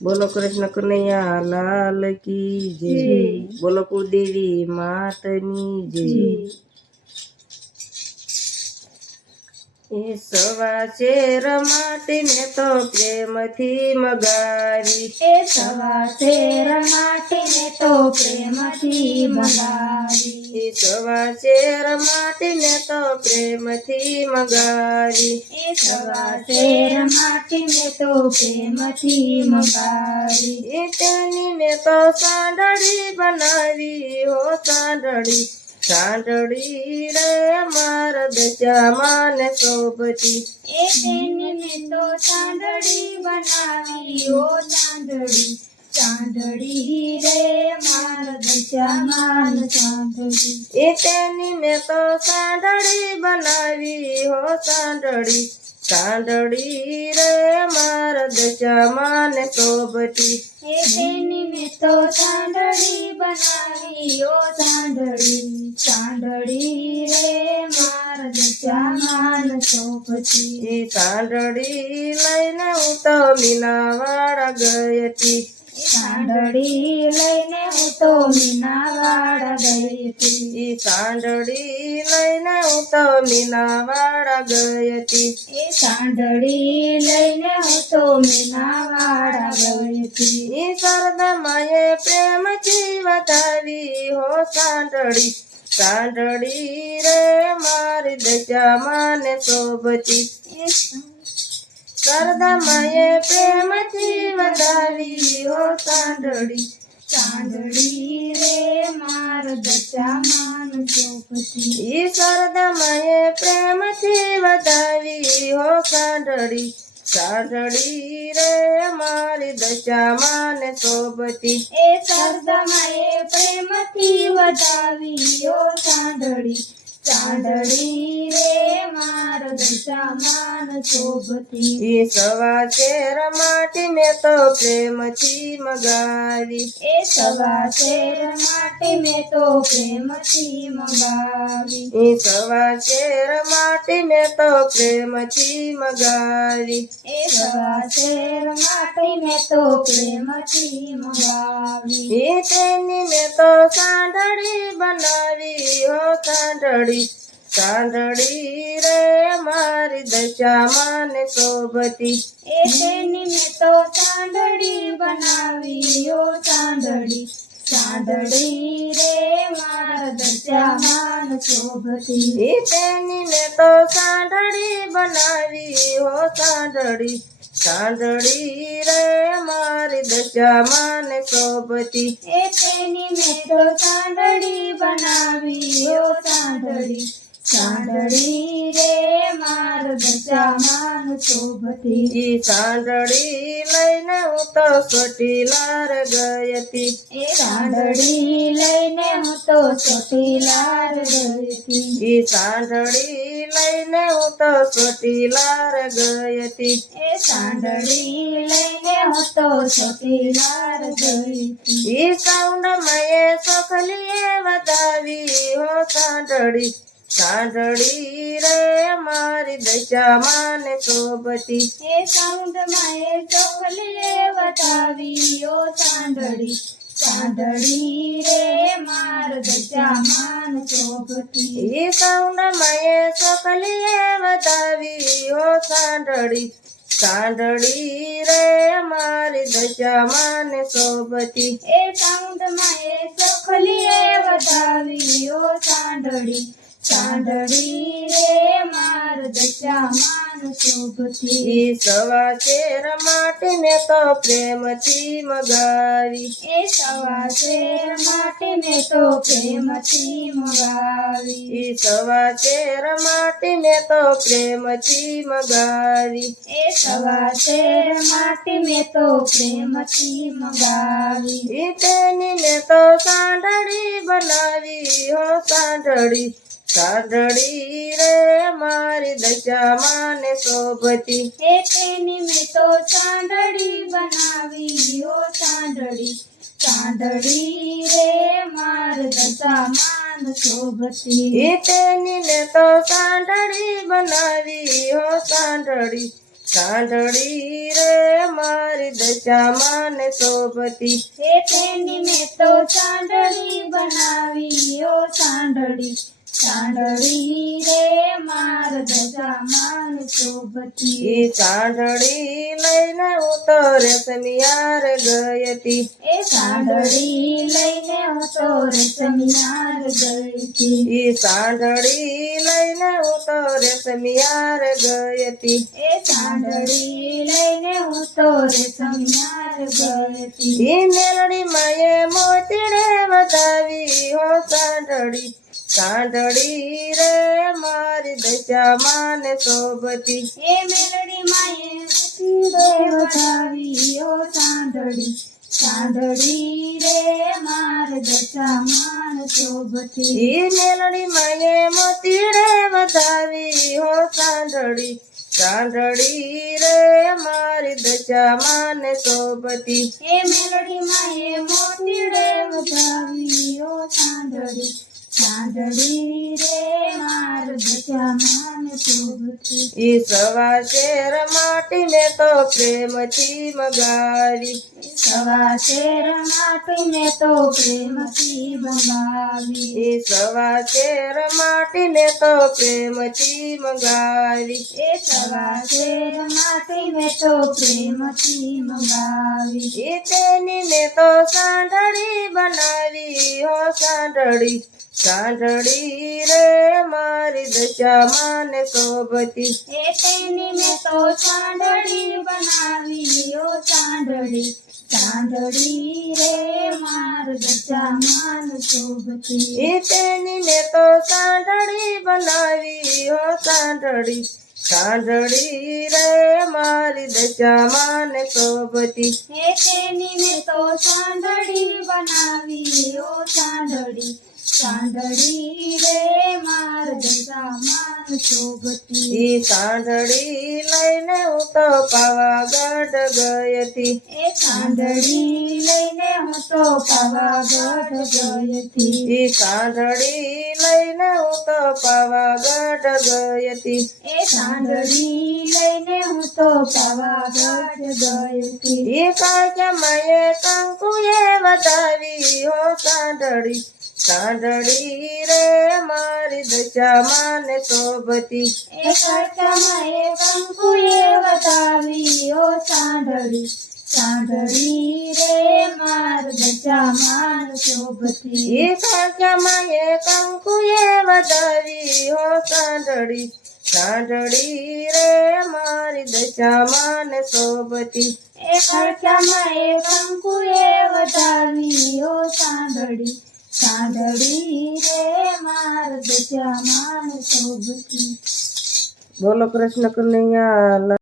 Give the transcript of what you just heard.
બોલો કૃષ્ણ કનૈયા લાલ કી જય. બોલો કુળદેવી માતની જય. એ સવા શેર માટે મેં તો પ્રેમથી મગાવી. એ સવા શેર માટે મેં તો પ્રેમથી મગાવી. એ સવા શેર માટે મેં તો પ્રેમથી મગાવી. એ સવા શેર માટે મેં તો પ્રેમથી મગાવી. એ તેની મેં તો સાંડળી બનાવી હો સાંડળી. સાંડળી રે મારા દશામાં ને શોભતી. એ તેની મેં તો સાંડળી બનાવી ઓ સાંડળી. સાંડળી રે મારા દશામાં સાંડળી. એ તેની મેં તો સાંડળી બનાવી હો સાંડળી. સાંડળી રે મારા દશામાં ને શોભતી. એ તેની મેં તો સાંડળી બનાવી ઓ સાંડળી. સાંડળી રે મારા દશામાં શોભતી. એ સાંડળી લઈને હું તો મીનાવાડા ગઈ હતી. સાંડળી લઈને હું તો મીનાવાડા ગઈ હતી. એ સાંડળી લઈને હું તો મીનાવાડા ગઈ હતી. એ સાંડળી લઈને હું તો મીનાવાડા ગઈ હતી. એ સરદામાએ પ્રેમથી વધાવી હો સાંડળી. સાંડળી રે મારી દશામાં ને શોભતી. સરદામાએ પ્રેમથી વધાવી હો સાંડળી. સાંડળી રે મારા દશામાં શોભતી. ઈ સરદામાએ પ્રેમથી વધાવી હો સાંડળી. સાંડળી રે મારી દશામાં ને શોભતી. એ સરદામાએ પ્રેમથી વધાવી ઓ સાંડળી. સાંડળી રે મારા દશામાં શોભતી. ઈ સવા શેર માટે મેં તો પ્રેમથી મગાવી. એ સવા શેર માટે મેં તો પ્રેમથી મગાવી. ઈ સવા શેર માટે મેં તો પ્રેમથી મગાવી. એ સવા શેર માટે મેં તો પ્રેમથી મગાવી. ઈ તેની મેં તો સાંડળી બનાવી હો સાંડળી. સાંડળી રે મારી દશામાં ને શોભતી. એ તેની મેં તો સાંડળી બનાવી ઓ સાંડળી. સાંડળી રે મારા દશામાં શોભતી. ઈ તેની મેં તો સાંડળી બનાવી હો સાંડળી. સાંડળી રે મારી દશામાં ને શોભતી. એ તેની મેં તો સાંડળી બનાવી ઓ સાંડળી. સાંડળી રે મારા દશામાં શોભતી. ઈ સાંડળી લઈને હું તો ચોટીલાર ગઈ હતી. એ સાંડળી લઈને હું તો ચોટીલાર ગઈ હતી. ઈ સાંડળી લઈને હું તો ચોટીલાર ગઈ હતી. એ સાંડળી લઈને હું તો ચોટીલાર ગઈ હતી. ઈ સાઉન્ડમાં એ સોખલીએ વધાવી હો સાંડળી. સાંડળી રે મારી દશામાં ને શોભતી. એ સાઉન્ડમાં એ ચોખલીએ વધાવી ઓ સાંડળી. સાંડળી રે મારા દશામાં શોભતી. ઈ સાઉન્ડમાં એ સોખલીએ વધાવી હો સાંડળી. સાંડળી રે મારી દશામાં ને શોભતી. એ સાઉન્ડમાં એ ચોખલીએ વધાવી ઓ સાંડળી. સાંડળી રે મારા દશામાં શોભતી. ઈ સવા શેર માટે મેં તો પ્રેમથી મગાવી. એ સવા શેર માટે મેં તો પ્રેમથી મગાવી. ઈ સવા શેર માટે મેં તો પ્રેમથી મગાવી. એ સવા શેર માટે મેં તો પ્રેમથી મગાવી. ઈ તેની મેં તો સાંડળી બનાવી હો સાંડળી. સાંડળી રે મારી દશામાં ને શોભતી. એ તેની મેં તો સાંડળી બનાવી ઓ સાંડળી. સાંડળી રે મારા દશામાં શોભતી. ઈ તેની મેં તો સાંડળી બનાવી હો સાંડળી. સાંઢળી રે મારી દશામાં ને શોભતી હે તેની મેં તો સાંઢળી બનાવી ઓ સાંઢળી સાંઢળી રે માર દશામાન શોભતી એ સાંઢળી લઈને હું તો રેશમિયાર ગઈ હતી એ સાંઢળી લઈને હું તો રેશમિયાર ગઈ હતી એ સાંઢળી લઈને હું તો રેશમિયાર ગઈ હતી એ સાંઢળી લઈને હું તો રેશમિયાર ગઈ હતી એ મેલડી માએ મોતીડે વધાવી હો સાંઢળી સાંઢળી રે મારી દશામાં ને શોભતી એ મેલડી માએ મોતીડે વધાવી ઓ સાંઢળી સાંઢળી રે માર દશામાન શોભતી એ મેલડી માએ મોતીડે વધાવી હો સાંઢળી સાંઢળી રે મારી દશામાં ને શોભતી એ મેલડી માએ મોતીડે વધાવી ઓ સાંઢળી સાંઢળી રે માર દશામાન શોભતી એ સવા શેર માટી ને તો પ્રેમથી મગાવી સવા શેર માટીને તો પ્રેમથી બંધાવી એ સવા શેર માટી ને તો પ્રેમથી મગાવી એ સવા શેર માટીને તો પ્રેમથી મંગાવી એ તેની મેં તો સાંઢળી બનાવી હો સાંઢળી સાંઢળી રે મારી દશામાં ને શોભતી એ તેની મેં તો સાંઢળી બનાવી ઓ સાંઢળી સાંઢળી રે માર દશામાન શોભતી એ તેની મેં તો સાંઢળી બનાવી હો સાંઢળી સાંઢળી રે મારી દશામાં ને શોભતી એ તેની મેં તો સાંઢળી બનાવી ઓ સાંઢળી સાંઢળી રે માર દશામાન શોભતી એ સાંઢળી લઈને હું તો પાવાગઢ ગઈ હતી એ સાંઢળી લઈને હું તો પાવાગઢ ગઈ હતી એ સાંઢળી લઈને હું તો પાવાગઢ ગઈ હતી એ સાંઢળી લઈને હું તો પાવાગઢ ગઈ હતી એ કાચમાએ કંકુએ વધાવી હો સાંઢળી સાંઢળી રે મારી દશામાં ને શોભતી એ કાચમાએ કંકુએ વધાવી ઓ સાંઢળી સાંઢળી રે માર દશામાન શોભતી એ કાચમાએ કંકુએ વધાવી હો સાંઢળી સાંઢળી રે મારી દશામાં ને શોભતી એ કાચમાએ કંકુએ વધાવી ઓ સાંઢળી સાંઢળી રે માર દશામાન શોભતી બોલો કૃષ્ણ કનૈયા